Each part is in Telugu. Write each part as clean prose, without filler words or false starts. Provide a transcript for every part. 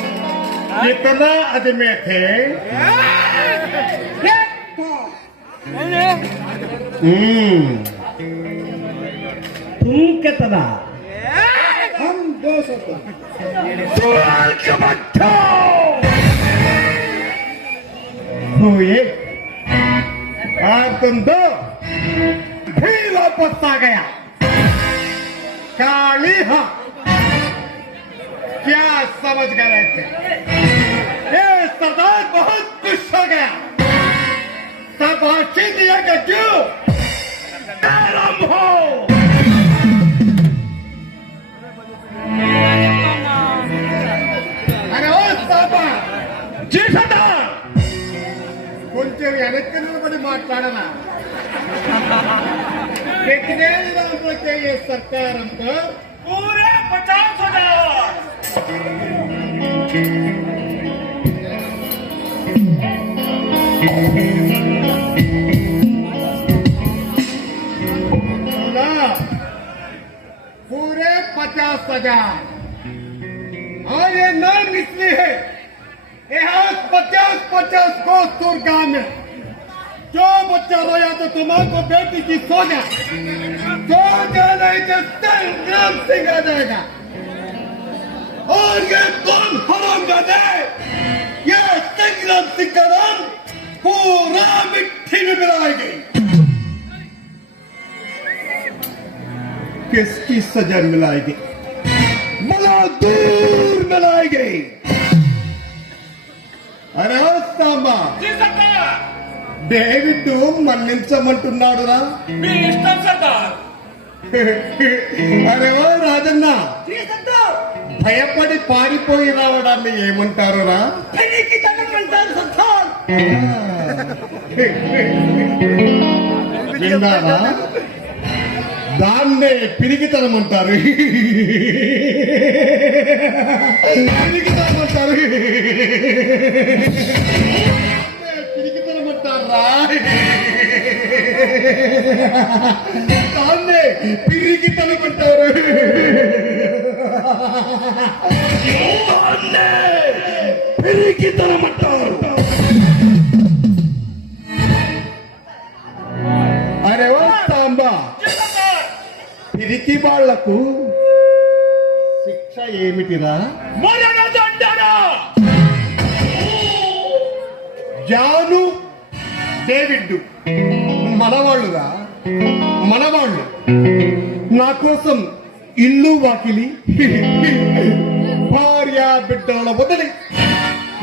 कितना आदमी थे? तुम कितना? हम 200 सुअर के बच्चों! तो ये और तुम दो फिर वापस आ गया काली हाँ क्या समझ गए थे? ये सरदार बहुत खुश हो गया सब आशी दिया कि क्यों आराम हो अरे ओ साबा जी सरदार కొంచెం వెనక్కి నిలబడి మాట్లాడనా कितने दिनों को चाहिए सरकार हमको पूरे 50,000 पूरे 50,000 और ये नाम इसलिए है यहाँ 50-50 को गांव में जो बच्चा रोया तो तुम्हारे बेटी की सो जा नहीं तो संग्राम सिंह आ जाएगा और ये कौन हरामजादा है ये संग्राम सिंह का नाम पूरा मिट्टी में मिलाएगी किसकी सजा मिलाएगी बड़ा दूर मिलाएगी अरे ओ सांबा जी सरदार డేవిడ్ మన్నించమంటున్నాడు రా మీ ఇష్టం సర్దార్ అరే ఓ రాజన్న భయపడి పారిపోయి రావడాన్ని ఏమంటారు రా విన్నారా దాన్నే పిరిగితనం అంటారు పిరిగితనం అంటారు దాన్నే పిరిగితనం అంటారు పిరిగితనం అంటారు అరే ఓ సాంబా పిరికి వాళ్లకు శిక్ష ఏమిటిరా జాను డేవిడ్ మనవాళ్ళురా మనవాళ్ళు నా కోసం ఇల్లు వాకిలి భార్య బిడ్డల వదిలి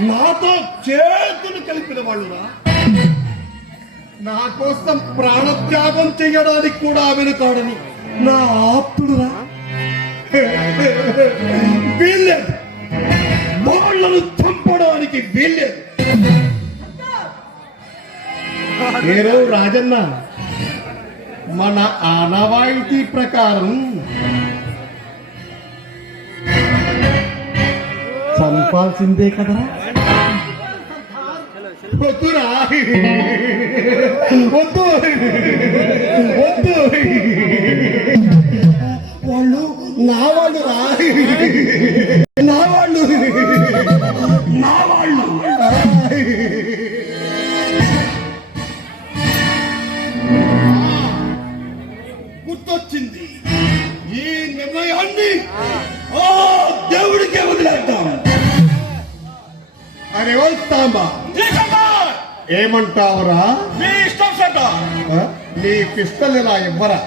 నాతో చేతులు కలిపిన వాళ్ళురా నా కోసం ప్రాణత్యాగం చేయడానికి కూడా వెనుకాడని నా ఆప్తుడురా వీల్లేదు వాళ్ళను చంపడానికి వీల్లేదు ఏరో రాజన్న మన ఆనవాయితీ ప్రకారం చంపాల్సిందే కదరా వద్దురా వద్దు వద్దు వాళ్ళు నా వాళ్ళు రా నా వాళ్ళు నా వాళ్ళు గుర్తొచ్చింది ఈ నిర్ణయాన్ని సాంబా जी सरदार ఏమంటావురా మీ ఇష్టం सरदार ఆ? నీ పిస్టల్ ఇలా ఇవ్వరా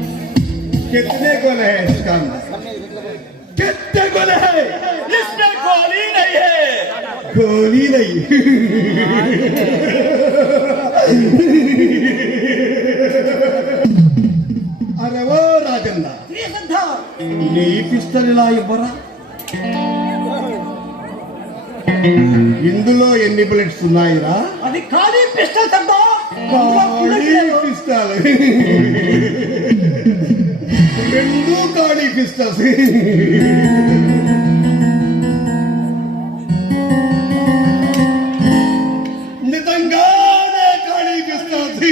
कितने गोले हैं इसका अंदर? कितने गोले हैं इसमें गोली नहीं है गोली नहीं अरे वो राजन्ना నీ పిస్టల్ ఇలా ఇవ్వరా ఇందులో ఎన్ని బుల్లెట్స్ ఉన్నాయిరా అది ఖాళీ పిస్టల్ సర్దార్ ఖాళీ పిస్టల్ రెండు ఖాళీ పిస్టల్స్ నిజంగానే ఖాళీ పిస్టల్స్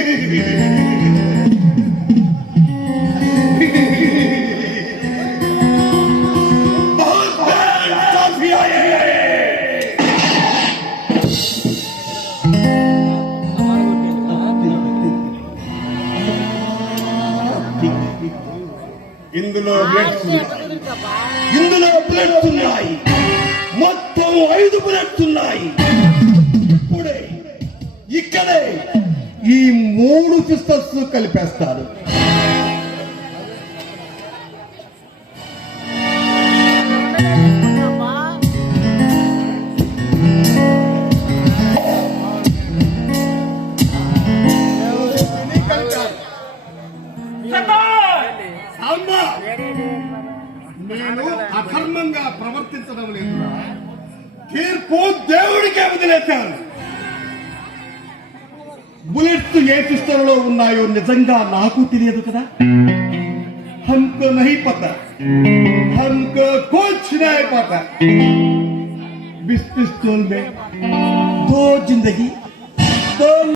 ఇందులో బుల్లెట్స్ ఉన్నాయి. ఇందులో బుల్లెట్స్ ఉన్నాయి మొత్తం 5 బుల్లెట్స్ ఉన్నాయి ఇప్పుడే ఇక్కడే ఈ 3 పిస్టల్స్ కలిపేస్తారు सरदार సాంబా నేను అధర్మంగా ప్రవర్తించడం లేదురా తీర్పు దేవుడికే వదిలేశాను బుల్లెట్స్ ఏ పిస్టల్లో ఉన్నాయో నిజంగా నాకు తెలియదు కదా हमको नहीं पता हमको कुछ नहीं पता इस पिस्तौल में 2 जिंदगी